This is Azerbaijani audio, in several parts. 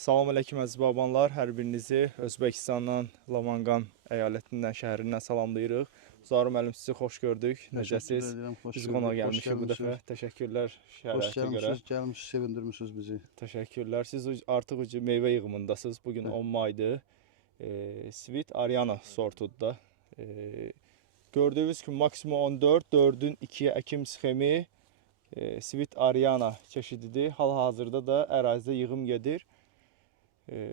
Salam əleykum əziz babanlar, hər birinizi Özbəkistandan, Lamanqan əyalətindən, şəhərindən salamlayırıq. Zaur müəllim, sizi xoş gördük. Necəsiz? Biz qonaq gəlmişik bu dəfə. Təşəkkürlər şəraitinə görə. Gəlmişsiniz, sevindirmişsiniz bizi. Təşəkkürlər. Siz artıq meyvə yığımındasınız. Bugün 10 maydır. Sweet Ariana sortudur da. Gördüyünüz kimi maksimum 14, 4-ün 2-yə əkim sxemi Sweet Ariana çeşididir. Hal-hazırda da ərazidə yığım gedir.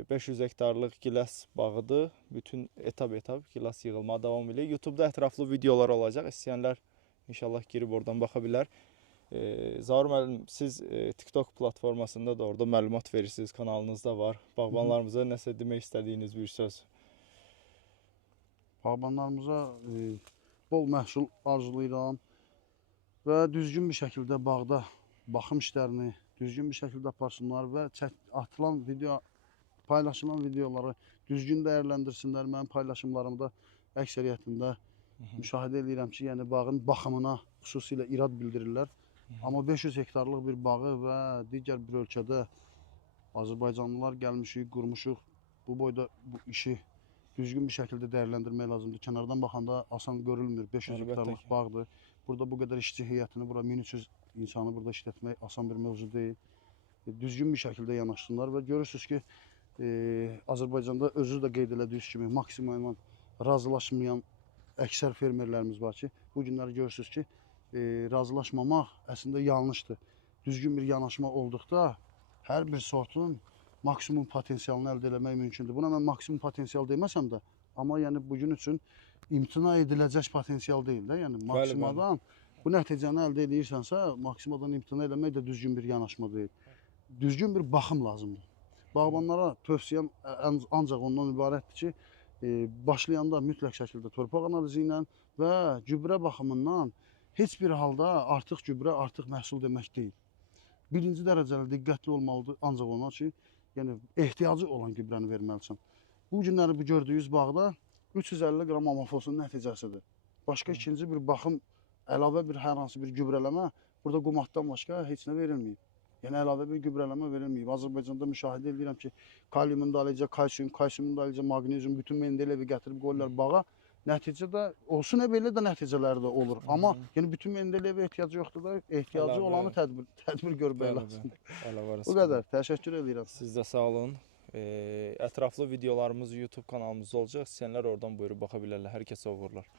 500 hektarlıq gilas bağıdır. Bütün etap gilas yığılmaya davam edir. YouTube'da ətraflı videolar olacaq. İstəyənlər inşallah girib oradan baxa bilər. Zaur müəllim, siz TikTok platformasında da orada məlumat verirsiniz, kanalınızda var. Bağbanlarımıza nəsə demək istədiyiniz bir söz? Bağbanlarımıza bol məhsul arzulayıram və düzgün bir şəkildə bağda baxım işlərini düzgün bir şəkildə aparsınlar və atılan paylaşılan videoları düzgün dəyərləndirsinlər. Mənim paylaşımlarımda əksəriyyətində müşahidə edirəm ki, yəni bağın baxımına xüsusilə irad bildirirlər. Amma 500 hektarlıq bir bağı və digər bir ölkədə Azərbaycanlılar gəlmişik, qurmuşuq. Bu boyda bu işi düzgün bir şəkildə dəyərləndirmək lazımdır. Kənardan baxanda asan görülmür. 500 hektarlıq bağdır. Burada bu qədər işçi heyətini, bura 1300 insanı burada işlətmək asan bir mövzu deyil. Düzgün bir şəkildə yanaşsınlar və görürsünüz ki, Azərbaycanda özü də qeyd elədiyiniz kimi maksimumla razılaşmayan əksər fermerlərimiz var ki, bu günləri görürsünüz ki, razılaşmamaq əslində yanlışdır. Düzgün bir yanaşma olduqda hər bir sortun maksimum potensialını əldə etmək mümkündür. Buna mən maksimum potensial deməsəm də, amma yəni bugün üçün imtina ediləcək potensial deyil də, yəni maksimadan bu nəticəni əldə edirsənsə, maksimadan imtina etmək də düzgün bir yanaşma deyil. Düzgün bir baxım lazımdır. Bağbanlara tövsiyəm ancaq ondan ibarətdir ki, başlayanda mütləq şəkildə torpaq analizi ilə və gübrə baxımından heç bir halda artıq gübrə, artıq məhsul demək deyil. Birinci dərəcəli diqqətli olmalıdır ancaq ona ki, yəni ehtiyacı olan gübrəni verməlisən. Bu günləri bu gördüyünüz bağda 350 qram amafosun nəticəsidir. Başqa ikinci bir baxım, əlavə bir hər hansı bir gübrələmə burada qumatdan başqa heç nə verilməyib. Yəni əlavə bir gübrələmə verilməyib. Azərbaycanda müşahidə edirəm ki, kaliumun da alıcı kalsium, kalsiumun da alıcı maqnezium, bütün Mendelevi gətirib qoyurlar bağa. Nəticədə olsun belə də nəticələri də olur. Amma yəni bütün Mendelevi ehtiyacı yoxdur da, ehtiyacı olanı tədbir görmək lazımdır. Bu qədər. Təşəkkür edirəm. Siz də sağ olun. Ətraflı videolarımız YouTube kanalımızda olacaq. İstəyənlər oradan buyurub baxa bilərlər. Hər kəsə uğurlar.